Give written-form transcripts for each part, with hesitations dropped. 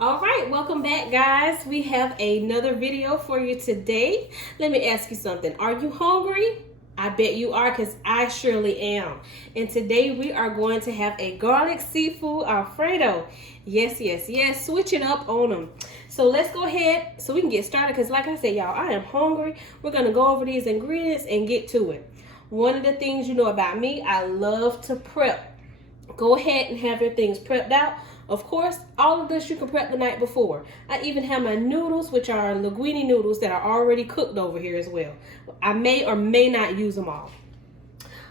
All right, welcome back, guys. We have another video for you today. Let me ask you something. Are you hungry? I bet you are, because I surely am. And today we are going to have a garlic seafood Alfredo. Yes. Switch it up on them. So let's go ahead so we can get started, because like I said, y'all, I am hungry. We're going to go over these ingredients and get to it. One of the things you know about me, I love to prep. Go ahead and have your things prepped out. Of course, all of this you can prep the night before. I even have my noodles, which are linguini noodles that are already cooked over here as well. I may or may not use them all.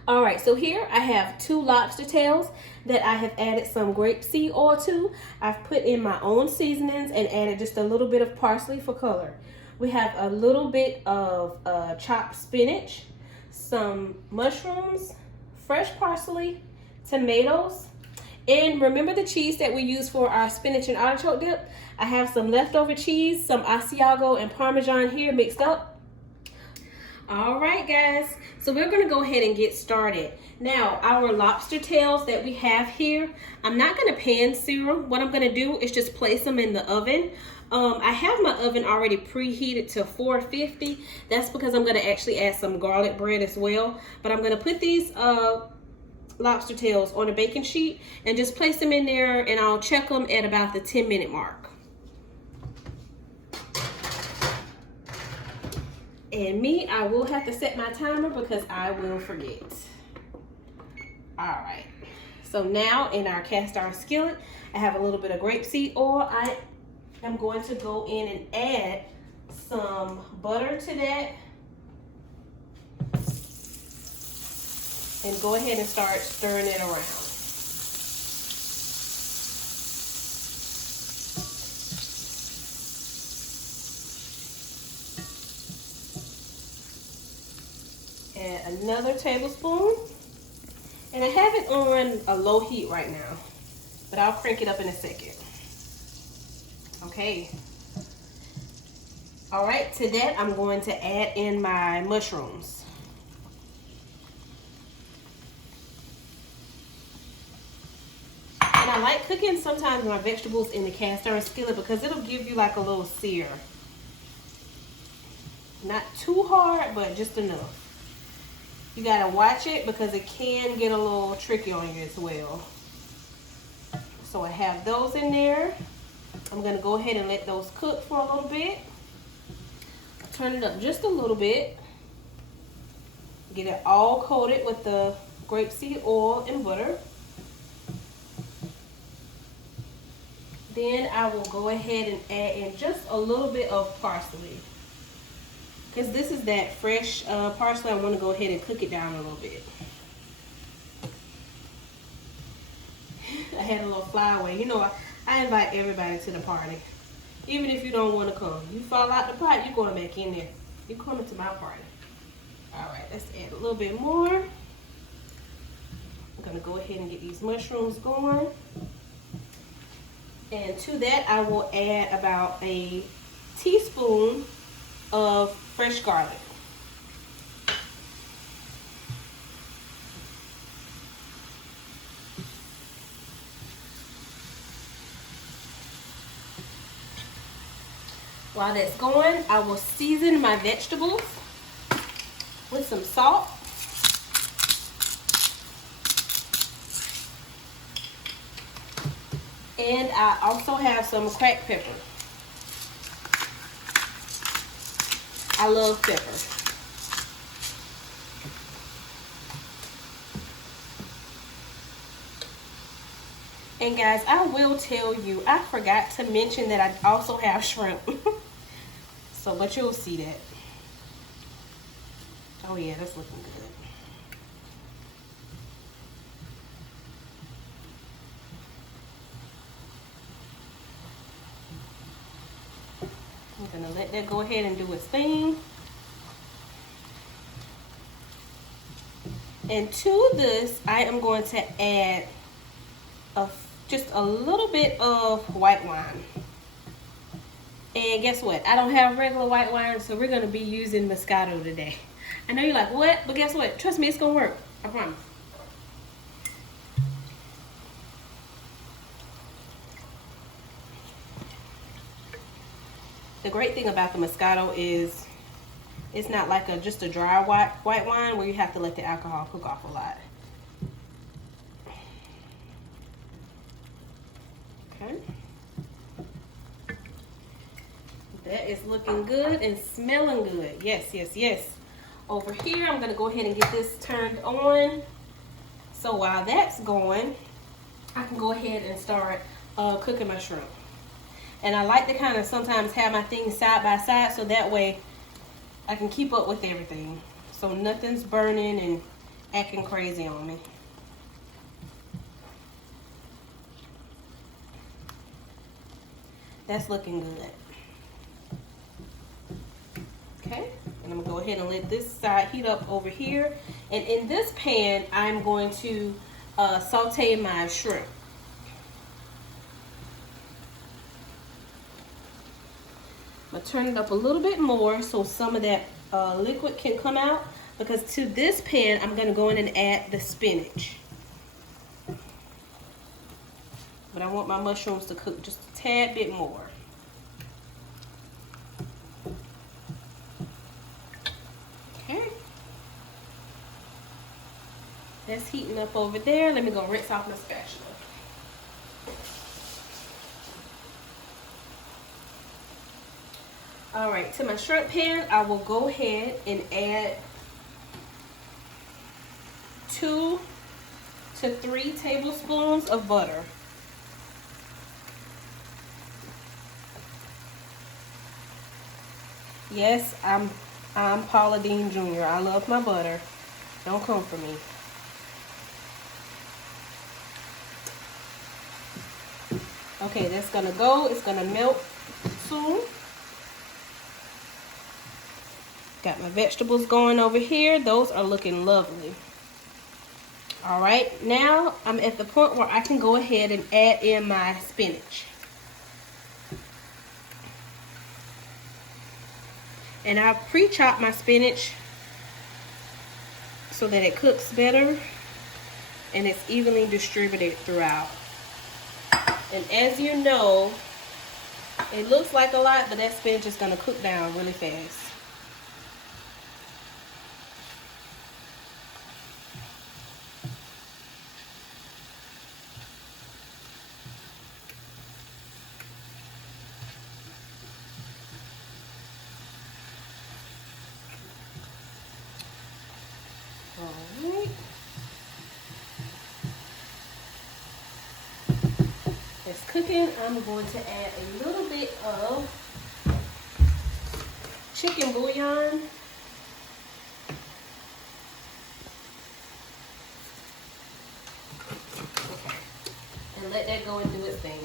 All right, so here I have 2 lobster tails that I have added some grapeseed oil to. I've put in my own seasonings and added just a little bit of parsley for color. We have a little bit of chopped spinach, some mushrooms, fresh parsley, tomatoes, and remember the cheese that we use for our spinach and artichoke dip? I have some leftover cheese, some Asiago and Parmesan here mixed up. All right, guys, so we're gonna go ahead and get started. Now, our lobster tails that we have here, I'm not gonna pan sear them. What I'm gonna do is just place them in the oven. I have my oven already preheated to 450. That's because I'm gonna actually add some garlic bread as well. But I'm gonna put these lobster tails on a baking sheet and just place them in there, and I'll check them at about the 10-minute mark. And me, I will have to set my timer because I will forget. All right, so now in our cast iron skillet, I have a little bit of grapeseed oil. I am going to go in and add some butter to that. And go ahead and start stirring it around. Add another tablespoon. And I have it on a low heat right now, but I'll crank it up in a second. Okay. All right, to that I'm going to add in my mushrooms. I like cooking sometimes my vegetables in the cast iron skillet because it'll give you like a little sear. Not too hard, but just enough. You gotta watch it because it can get a little tricky on you as well. So I have those in there. I'm gonna go ahead and let those cook for a little bit. Turn it up just a little bit. Get it all coated with the grapeseed oil and butter. Then I will go ahead and add in just a little bit of parsley. Because this is that fresh parsley, I want to go ahead and cook it down a little bit. I had a little flyaway. You know, I invite everybody to the party. Even if you don't want to come. You fall out the pot, you're going back in there. You're coming to my party. Alright, let's add a little bit more. I'm going to go ahead and get these mushrooms going. And to that, I will add about a teaspoon of fresh garlic. While that's going, I will season my vegetables with some salt. And I also have some cracked pepper. I love pepper. And guys, I will tell you, I forgot to mention that I also have shrimp. So, but you'll see that. Oh yeah, that's looking good. I'm gonna let that go ahead and do its thing. And to this, I am going to add just a little bit of white wine. And guess what? I don't have regular white wine, so we're gonna be using Moscato today. I know you're like, what? But guess what? Trust me, it's gonna work. I promise. The great thing about the Moscato is it's not like just a dry white wine where you have to let the alcohol cook off a lot. Okay. That is looking good and smelling good. Yes, yes, yes. Over here, I'm going to go ahead and get this turned on. So while that's going, I can go ahead and start cooking my shrimp. And I like to kind of sometimes have my things side by side so that way I can keep up with everything. So nothing's burning and acting crazy on me. That's looking good. Okay, and I'm gonna go ahead and let this side heat up over here. And in this pan, I'm going to saute my shrimp. I'm gonna turn it up a little bit more so some of that liquid can come out, because to this pan, I'm gonna go in and add the spinach. But I want my mushrooms to cook just a tad bit more. Okay. That's heating up over there. Let me go rinse off my spatula. All right, to my shrimp pan, I will go ahead and add 2 to 3 tablespoons of butter. Yes, I'm Paula Deen Jr. I love my butter. Don't come for me. Okay, that's gonna go. It's gonna melt soon. Got my vegetables going over here. Those are looking lovely. All right, now I'm at the point where I can go ahead and add in my spinach. And I pre-chop my spinach so that it cooks better and it's evenly distributed throughout. And as you know, it looks like a lot, but that spinach is gonna cook down really fast. Alright. It's cooking. I'm going to add a little bit of chicken bouillon. Okay. And let that go and do its thing.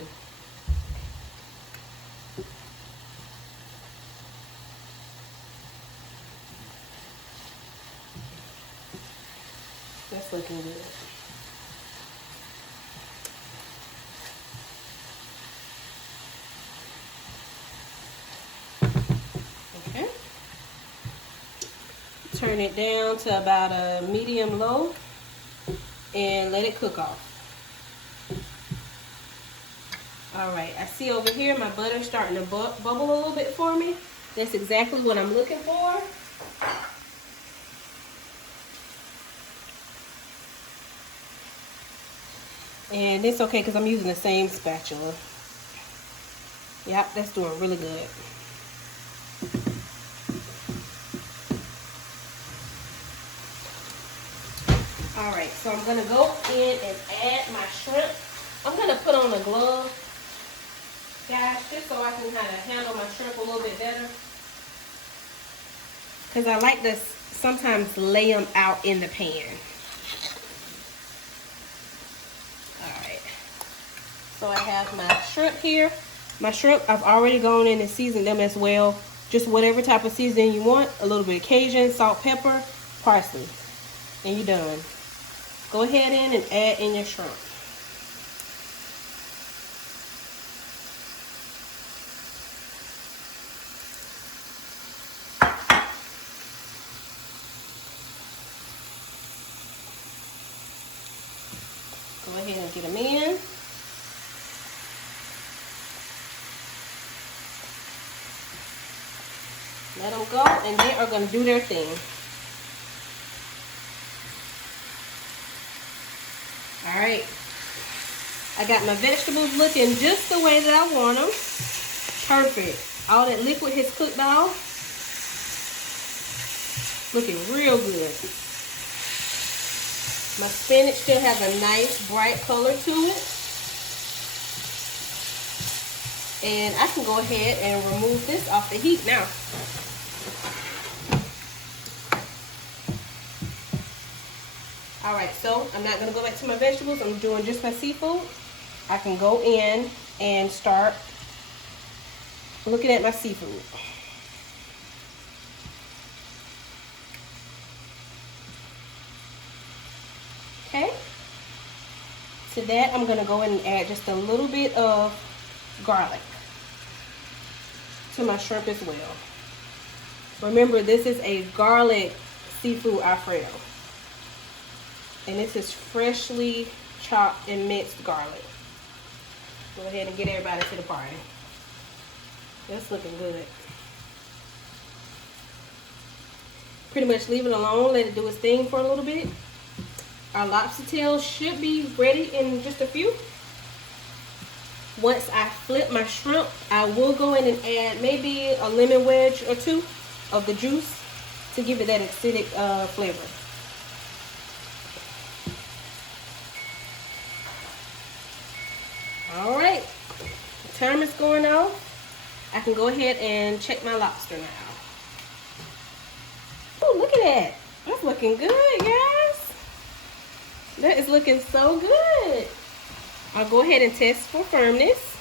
That's looking good. Okay. Turn it down to about a medium low and let it cook off. Alright, I see over here my butter's starting to bubble a little bit for me. That's exactly what I'm looking for. And it's okay because I'm using the same spatula. Yep, that's doing really good. Alright, so I'm going to go in and add my shrimp. I'm going to put on a glove, guys, just so I can kind of handle my shrimp a little bit better. Because I like to sometimes lay them out in the pan. So I have my shrimp here. My shrimp, I've already gone in and seasoned them as well. Just whatever type of seasoning you want. A little bit of Cajun, salt, pepper, parsley. And you're done. Go ahead in and add in your shrimp. Go ahead and get them in. Let them go, and they are going to do their thing. All right. I got my vegetables looking just the way that I want them. Perfect. All that liquid has cooked off. Looking real good. My spinach still has a nice bright color to it. And I can go ahead and remove this off the heat now. Alright, so I'm not going to go back to my vegetables. I'm doing just my seafood. I can go in and start looking at my seafood. Okay. To that, I'm going to go in and add just a little bit of garlic to my shrimp as well. Remember, this is a garlic seafood Alfredo. And this is freshly chopped and minced garlic. Go ahead and get everybody to the party. That's looking good. Pretty much leave it alone, let it do its thing for a little bit. Our lobster tails should be ready in just a few. Once I flip my shrimp, I will go in and add maybe a lemon wedge or two of the juice to give it that acidic flavor. All right, the timer's going off. I can go ahead and check my lobster now. Oh, look at that. That's looking good, guys. That is looking so good. I'll go ahead and test for firmness.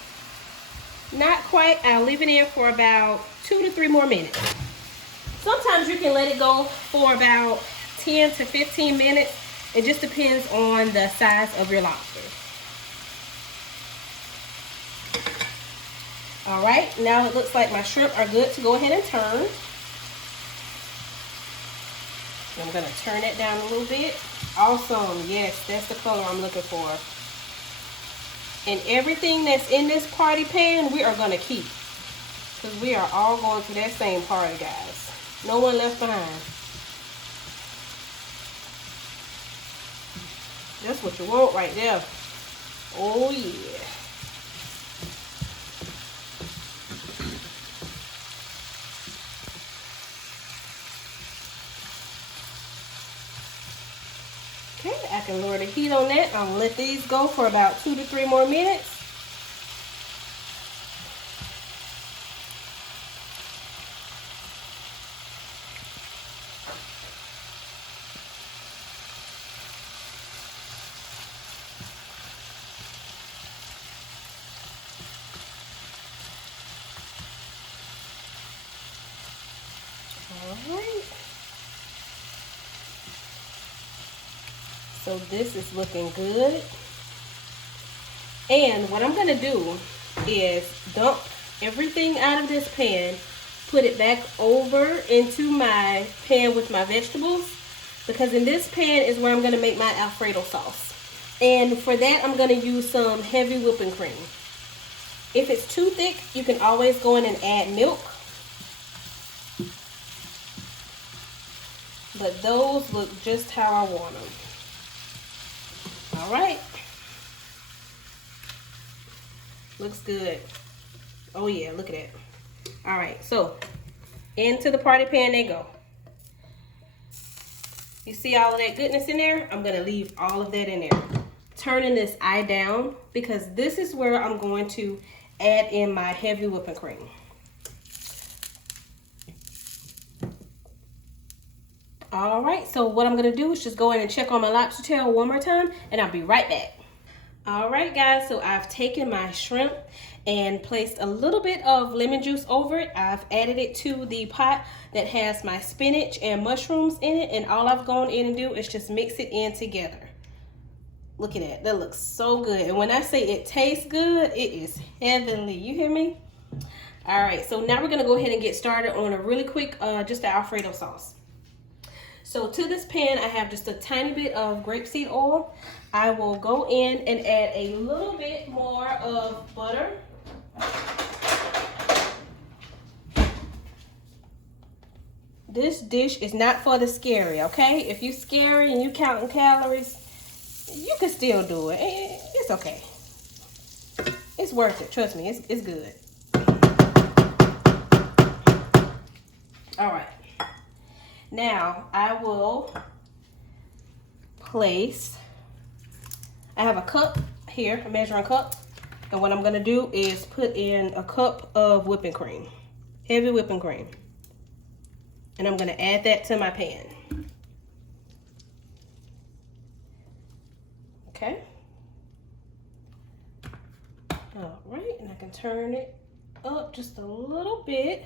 Not quite. I'll leave it in for about 2 to 3 more minutes. Sometimes you can let it go for about 10 to 15 minutes. It just depends on the size of your lobster. All right, now it looks like my shrimp are good to go ahead and turn. I'm going to turn it down a little bit. Awesome. Yes, that's the color I'm looking for. And everything that's in this party pan, we are going to keep. Because we are all going to that same party, guys. No one left behind. That's what you want right there. Oh, yeah. Okay, I can lower the heat on that. I'm gonna let these go for about 2 to 3 more minutes. All right. So this is looking good. And what I'm gonna do is dump everything out of this pan, put it back over into my pan with my vegetables, because in this pan is where I'm gonna make my Alfredo sauce. And for that, I'm gonna use some heavy whipping cream. If it's too thick, you can always go in and add milk. But those look just how I want them. All right. Looks good. Oh yeah, look at that. All right, so into the party pan they go. You see all of that goodness in there? I'm gonna leave all of that in there. Turning this eye down because this is where I'm going to add in my heavy whipping cream. All right, so what I'm gonna do is just go in and check on my lobster tail one more time, and I'll be right back. All right, guys, so I've taken my shrimp and placed a little bit of lemon juice over it. I've added it to the pot that has my spinach and mushrooms in it, and all I've gone in and do is just mix it in together. Look at that, that looks so good. And when I say it tastes good, it is heavenly, you hear me? All right, so now we're gonna go ahead and get started on a really quick, just the Alfredo sauce. So to this pan, I have just a tiny bit of grapeseed oil. I will go in and add a little bit more of butter. This dish is not for the scary, okay? If you scary and you counting calories, you can still do it. It's okay. It's worth it. Trust me, it's good. All right. Now, I will place, I have a cup here, a measuring cup. And what I'm going to do is put in a cup of whipping cream, heavy whipping cream. And I'm going to add that to my pan. Okay. All right, and I can turn it up just a little bit.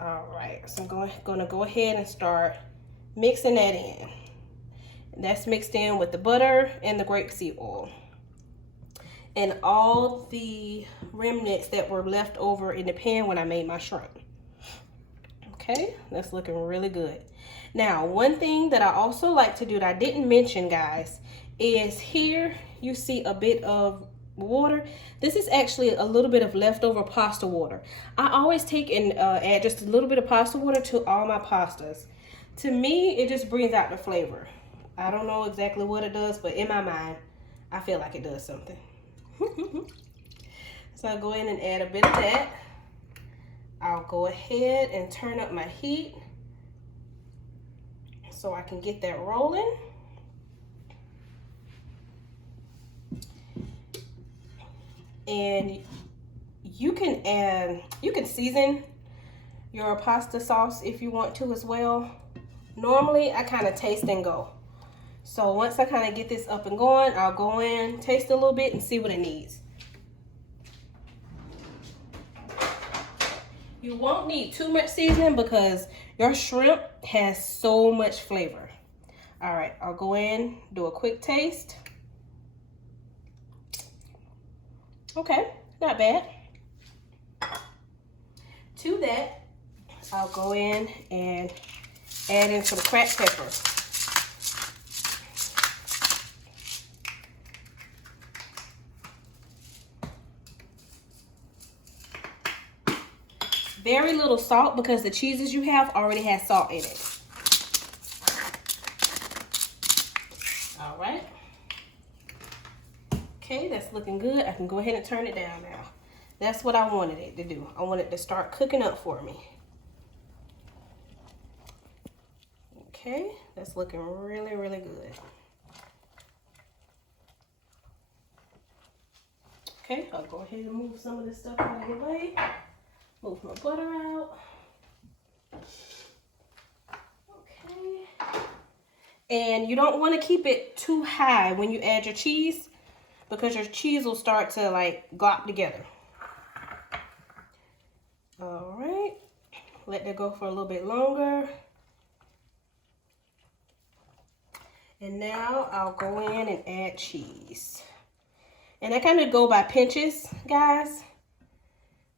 All right, so I'm going to go ahead and start mixing that in. And that's mixed in with the butter and the grapeseed oil. And all the remnants that were left over in the pan when I made my shrimp. Okay, that's looking really good. Now, one thing that I also like to do that I didn't mention, guys, is here you see a bit of water. This is actually a little bit of leftover pasta water. I always take and add just a little bit of pasta water to all my pastas. To me, it just brings out the flavor. I don't know exactly what it does, but in my mind, I feel like it does something. So I'll go in and add a bit of that. I'll go ahead and turn up my heat so I can get that rolling. And you can season your pasta sauce if you want to as well. Normally, I kind of taste and go. So once I kind of get this up and going, I'll go in, taste a little bit, and see what it needs. You won't need too much seasoning because your shrimp has so much flavor. All right, I'll go in, do a quick taste. Okay, not bad. To that, I'll go in and add in some cracked pepper. Very little salt because the cheeses you have already has salt in it. All right. Okay, that's looking good. I can go ahead and turn it down now. That's what I wanted it to do. I want it to start cooking up for me. Okay, that's looking really, really good. Okay, I'll go ahead and move some of this stuff out of the way. Move my butter out. Okay. And you don't want to keep it too high when you add your cheese because your cheese will start to like glop together. All right. Let that go for a little bit longer. And now I'll go in and add cheese. And I kind of go by pinches, guys.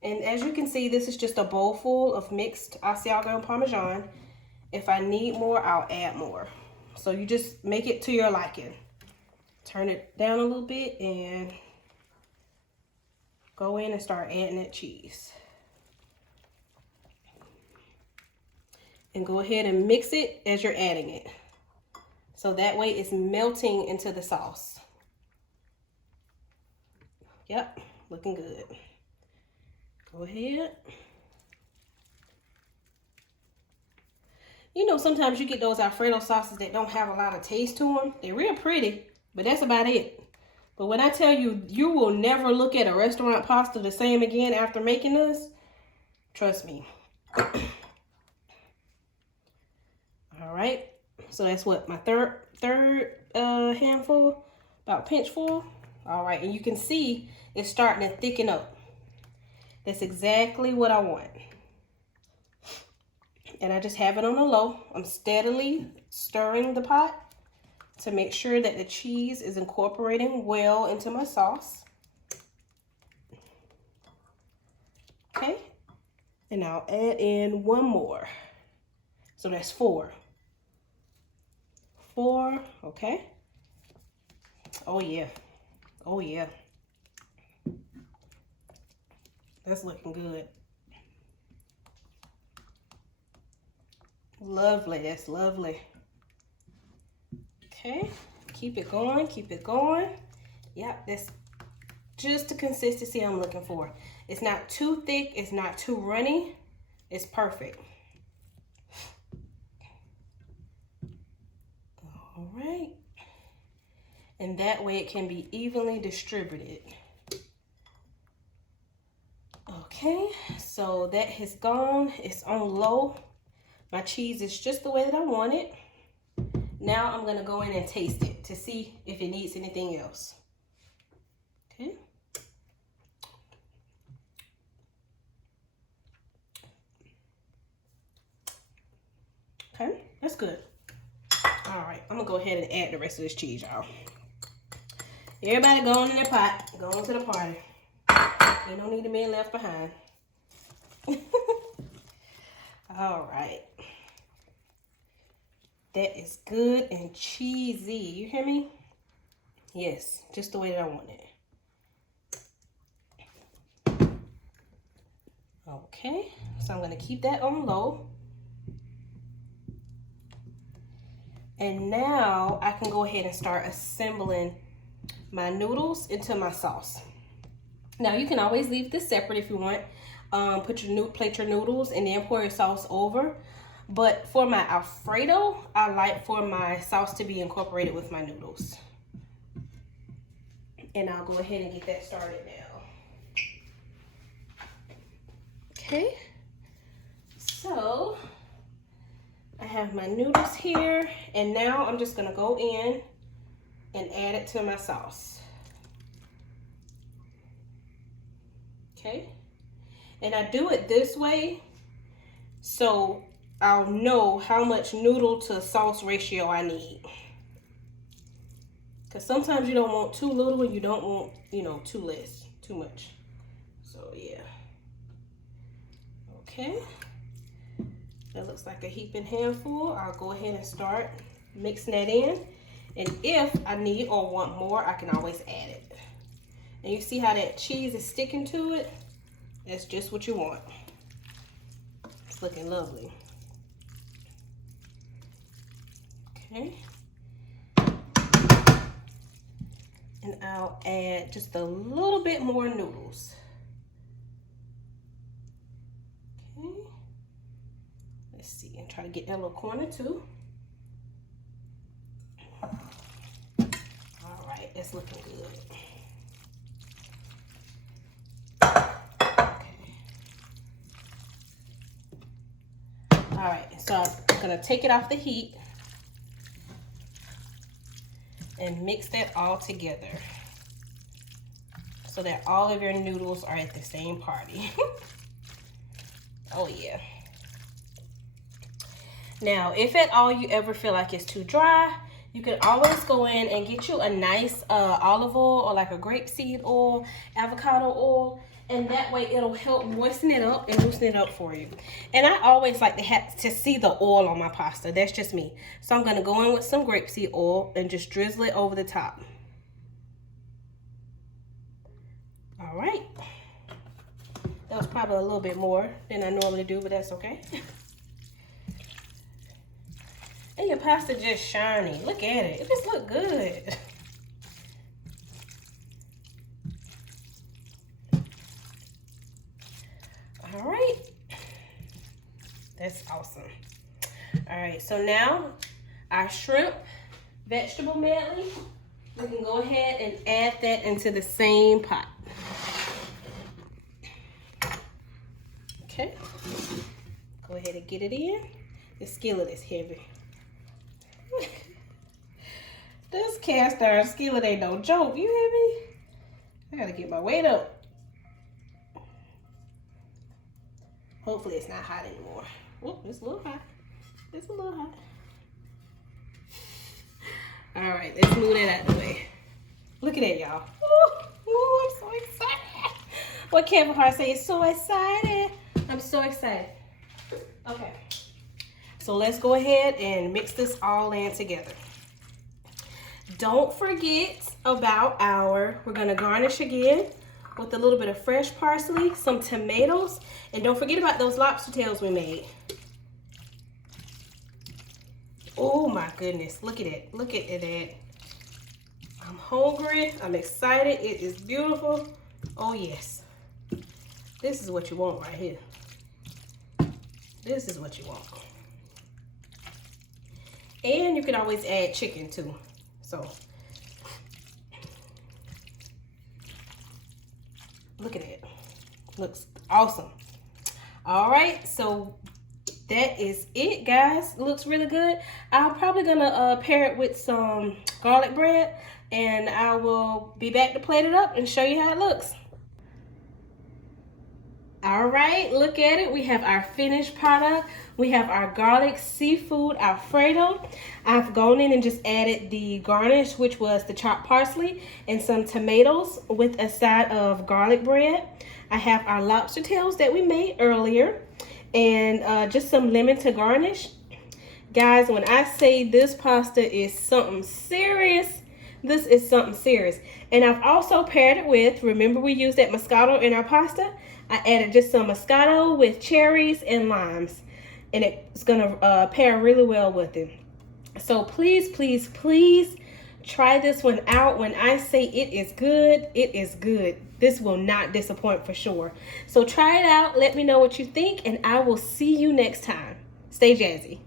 And as you can see, this is just a bowl full of mixed Asiago and Parmesan. If I need more, I'll add more. So you just make it to your liking. Turn it down a little bit and go in and start adding that cheese. And go ahead and mix it as you're adding it. So that way it's melting into the sauce. Yep, looking good. Go ahead. You know, sometimes you get those Alfredo sauces that don't have a lot of taste to them. They're real pretty, but that's about it. But when I tell you, you will never look at a restaurant pasta the same again after making this, trust me. All right, so that's what, my third handful, about pinch full. All right, and you can see it's starting to thicken up. That's exactly what I want. And I just have it on the low. I'm steadily stirring the pot to make sure that the cheese is incorporating well into my sauce. Okay, and I'll add in one more. So that's 4. 4, okay. Oh yeah, oh yeah. That's looking good. Lovely, that's lovely. Okay, keep it going, keep it going. Yep, that's just the consistency I'm looking for. It's not too thick, it's not too runny. It's perfect. All right. And that way it can be evenly distributed. Okay, so that has gone. It's on low. My cheese is just the way that I want it. Now I'm gonna go in and taste it to see if it needs anything else. Okay. Okay, that's good. All right, I'm gonna go ahead and add the rest of this cheese, y'all. Everybody going in their pot, going to the party. Ain't no need to be left behind. All right. That is good and cheesy. You hear me? Yes, just the way that I want it. Okay, so I'm gonna keep that on low. And now I can go ahead and start assembling my noodles into my sauce. Now you can always leave this separate if you want. Plate your noodles and then pour your sauce over. But for my Alfredo, I like for my sauce to be incorporated with my noodles. And I'll go ahead and get that started now. Okay, so I have my noodles here, and now I'm just gonna go in and add it to my sauce. Okay, and I do it this way so I'll know how much noodle to sauce ratio I need. Because sometimes you don't want too little and you don't want, too much. So yeah. Okay. That looks like a heaping handful. I'll go ahead and start mixing that in. And if I need or want more, I can always add it. And you see how that cheese is sticking to it? That's just what you want. It's looking lovely. Okay. And I'll add just a little bit more noodles. Okay. Let's see, and try to get that little corner too. All right, that's looking good. All right, so I'm gonna take it off the heat and mix that all together so that all of your noodles are at the same party. Oh yeah. Now, if at all you ever feel like it's too dry, you can always go in and get you a nice olive oil or like a grapeseed oil, avocado oil, and that way it'll help moisten it up and loosen it up for you. And I always like to see the oil on my pasta. That's just me. So I'm going to go in with some grapeseed oil and just drizzle it over the top. All right. That was probably a little bit more than I normally do, but that's okay. And your pasta just shiny. Look at it. It just look good. All right. That's awesome. All right, so now our shrimp vegetable medley, we can go ahead and add that into the same pot. Okay. Go ahead and get it in. The skillet is heavy. This cast iron skillet ain't no joke, you hear me? I gotta get my weight up. Hopefully it's not hot anymore. Oh, it's a little hot. It's a little hot. All right, let's move that out of the way. Look at that, y'all. Ooh, I'm so excited. What Kevin Hart say is so excited. I'm so excited. Okay, so let's go ahead and mix this all in together. Don't forget about we're gonna garnish again with a little bit of fresh parsley, some tomatoes, and don't forget about those lobster tails we made. Oh my goodness, look at it. Look at that. I'm hungry. I'm excited. It is beautiful. Oh yes. This is what you want right here. This is what you want. And you can always add chicken too. So look at it. Looks awesome. All right, so that is it, guys. Looks really good. I'm probably gonna pair it with some garlic bread, and I will be back to plate it up and show you how it looks. All right, look at it. We have our finished product. We have our garlic seafood Alfredo. I've gone in and just added the garnish, which was the chopped parsley and some tomatoes with a side of garlic bread. I have our lobster tails that we made earlier and just some lemon to garnish. Guys, when I say this pasta is something serious, this is something serious. And I've also paired it with, remember we used that Moscato in our pasta? I added just some Moscato with cherries and limes. And it's gonna pair really well with it. So please, please, please try this one out. When I say it is good, it is good. This will not disappoint for sure. So try it out, let me know what you think, and I will see you next time. Stay jazzy.